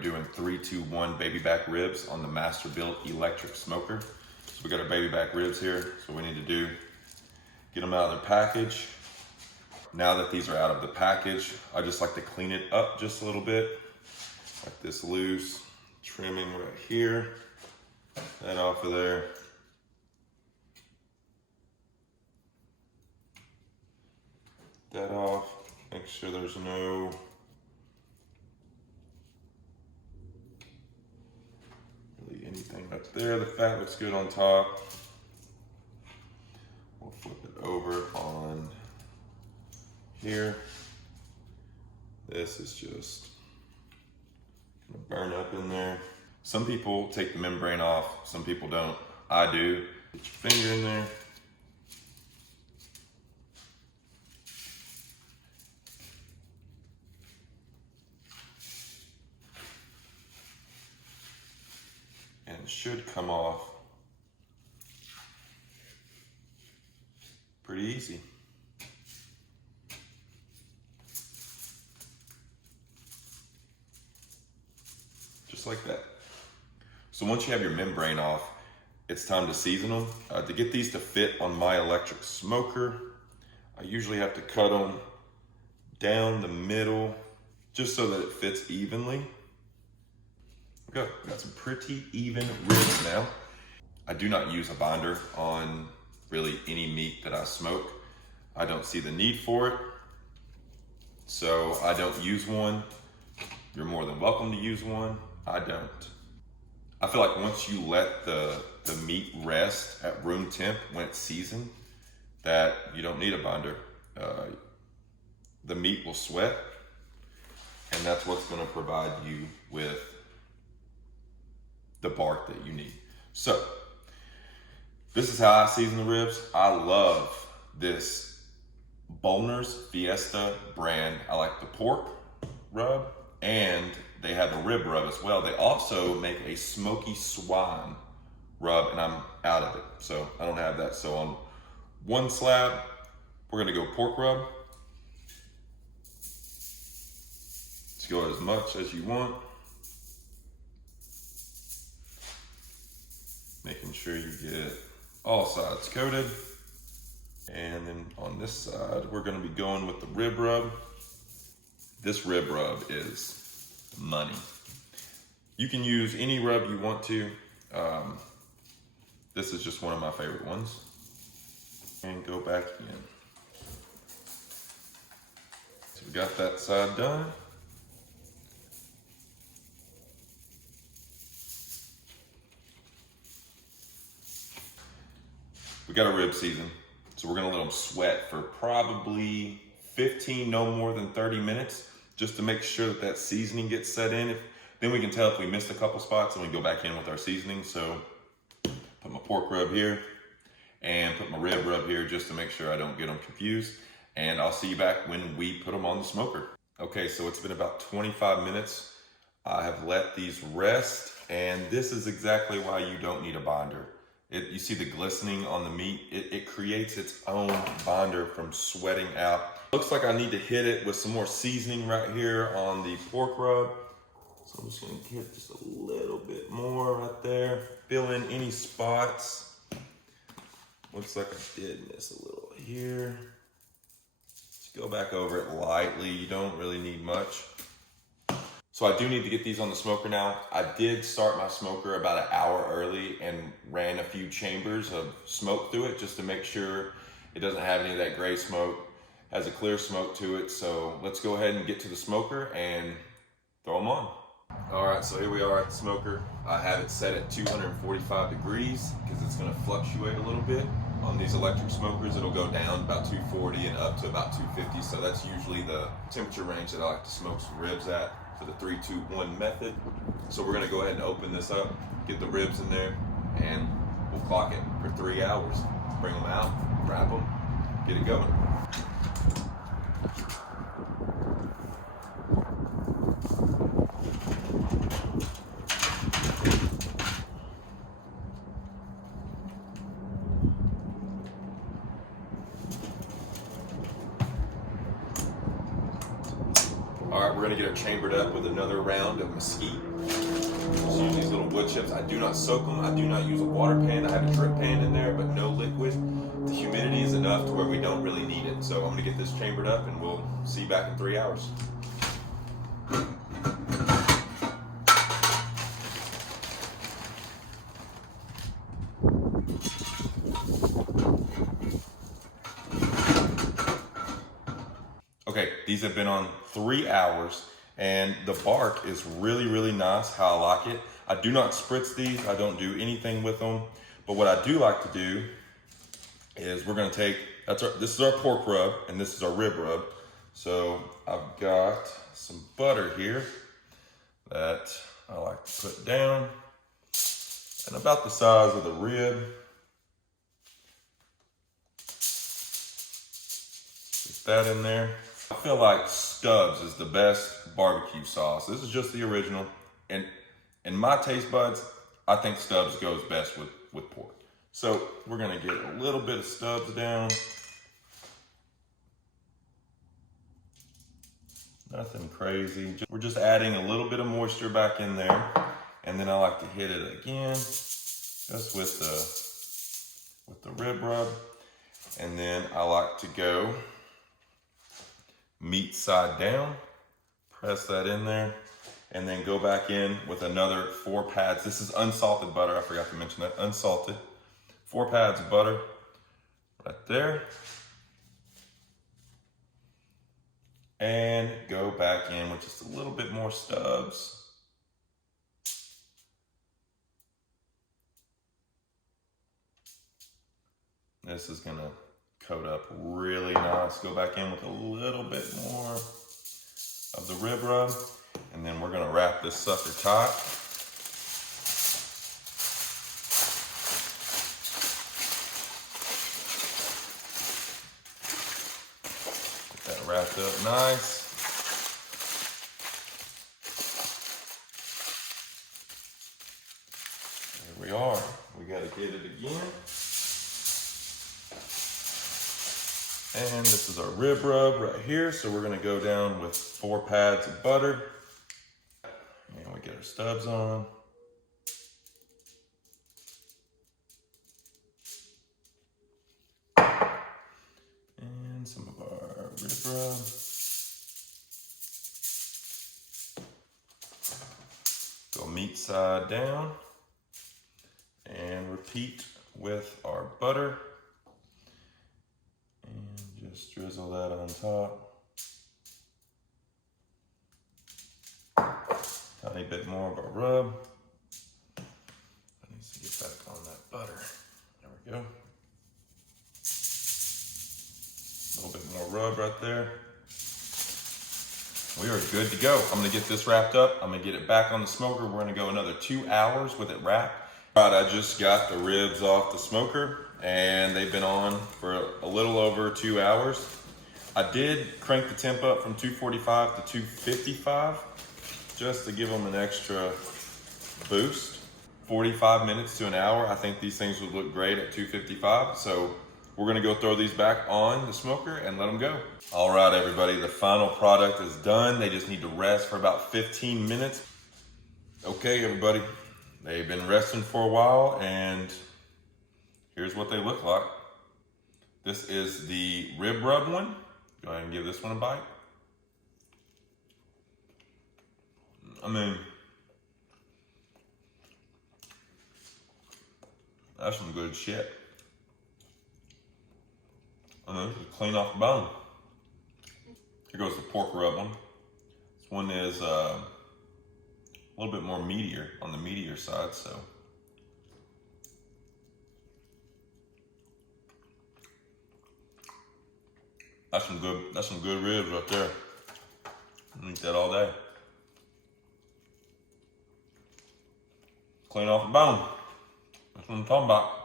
doing 3-2-1 baby back ribs on the Masterbuilt electric smoker. So we got our baby back ribs here. So what we need to do, get them out of their package. Now that these are out of the package, I just like to clean it up just a little bit. Like this loose, trimming right here, that off of there. That off, make sure there's no really anything up there. The fat looks good on top. We'll flip it over on here. This is just gonna burn up in there. Some people take the membrane off, some people don't. I do. Get your finger in there. And it should come off pretty easy. Just like that. So once you have your membrane off, it's time to season them. To get these to fit on my electric smoker, I usually have to cut them down the middle just so that it fits evenly. Okay, got some pretty even ribs now. I do not use a binder on really any meat that I smoke. I don't see the need for it, so I don't use one. You're more than welcome to use one. I don't. I feel like once you let the meat rest at room temp when it's seasoned, that you don't need a binder. The meat will sweat, and that's what's gonna provide you with the bark that you need. So, this is how I season the ribs. I love this Boner's Fiesta brand. I like the pork rub, and they have a rib rub as well. They also make a smoky swine rub, and I'm out of it, so I don't have that. So on one slab, we're gonna go pork rub. Let's go as much as you want. Making sure you get all sides coated. And then on this side, we're gonna be going with the rib rub. This rib rub is money. You can use any rub you want to. This is just one of my favorite ones. And go back in. So we got that side done. We got a rib season, so we're gonna let them sweat for probably 15, no more than 30 minutes, just to make sure that that seasoning gets set in. Then we can tell if we missed a couple spots and we go back in with our seasoning. So put my pork rub here and put my rib rub here just to make sure I don't get them confused. And I'll see you back when we put them on the smoker. Okay, so it's been about 25 minutes. I have let these rest, and this is exactly why you don't need a binder. You see the glistening on the meat? It creates its own binder from sweating out. Looks like I need to hit it with some more seasoning right here on the pork rub. So I'm just gonna get just a little bit more right there. Fill in any spots. Looks like I did miss a little here. Just go back over it lightly. You don't really need much. So I do need to get these on the smoker now. I did start my smoker about an hour early and ran a few chambers of smoke through it just to make sure it doesn't have any of that gray smoke. It has a clear smoke to it. So let's go ahead and get to the smoker and throw them on. All right, so here we are at the smoker. I have it set at 245 degrees because it's gonna fluctuate a little bit. On these electric smokers, it'll go down about 240 and up to about 250. So that's usually the temperature range that I like to smoke some ribs at for the 3-2-1 method. So we're gonna go ahead and open this up, get the ribs in there, and we'll clock it for 3 hours. Bring them out, wrap them, get it going. All right, we're gonna get our chambered up with another round of mesquite. Just use these little wood chips. I do not soak them. I do not use a water pan. I have a drip pan in there, but no liquid. The humidity is enough to where we don't really need it. So I'm gonna get this chambered up and we'll see you back in 3 hours. Okay, these have been on 3 hours and the bark is really, really nice, how I like it. I do not spritz these, I don't do anything with them. But what I do like to do is we're gonna take, this is our pork rub and this is our rib rub. So I've got some butter here that I like to put down and about the size of the rib. Get that in there. I feel like Stubbs is the best barbecue sauce. This is just the original. And in my taste buds, I think Stubbs goes best with pork. So we're gonna get a little bit of Stubbs down. Nothing crazy. We're just adding a little bit of moisture back in there. And then I like to hit it again, just with the rib rub. And then I like to go meat side down, press that in there, and then go back in with another 4 pads. This is unsalted butter, I forgot to mention that, unsalted. 4 pads of butter right there. And go back in with just a little bit more Stubbs. This is gonna coat up really nice. Go back in with a little bit more of the rib rub, and then we're gonna wrap this sucker tight. Get that wrapped up nice. There we are. We gotta get it again. And this is our rib rub right here. So we're gonna go down with 4 pads of butter. And we get our Stubbs on. And some of our rib rub. Go meat side down. And repeat with our butter. Just drizzle that on top. Tiny bit more of our rub. That needs to get back on that butter. There we go. A little bit more rub right there. We are good to go. I'm gonna get this wrapped up. I'm gonna get it back on the smoker. We're gonna go another 2 hours with it wrapped. All right, I just got the ribs off the smoker and they've been on for a little over 2 hours. I did crank the temp up from 245 to 255 just to give them an extra boost. 45 minutes to an hour. I think these things would look great at 255. So we're gonna go throw these back on the smoker and let them go. All right, everybody, the final product is done. They just need to rest for about 15 minutes. Okay, everybody, they've been resting for a while and here's what they look like. This is the rib rub one. Go ahead and give this one a bite. I mean, that's some good shit. I mean, this is clean off the bone. Here goes the pork rub one. This one is a little bit more meatier, on the meatier side, so. That's some good ribs right there. I eat that all day. Clean off the bone. That's what I'm talking about.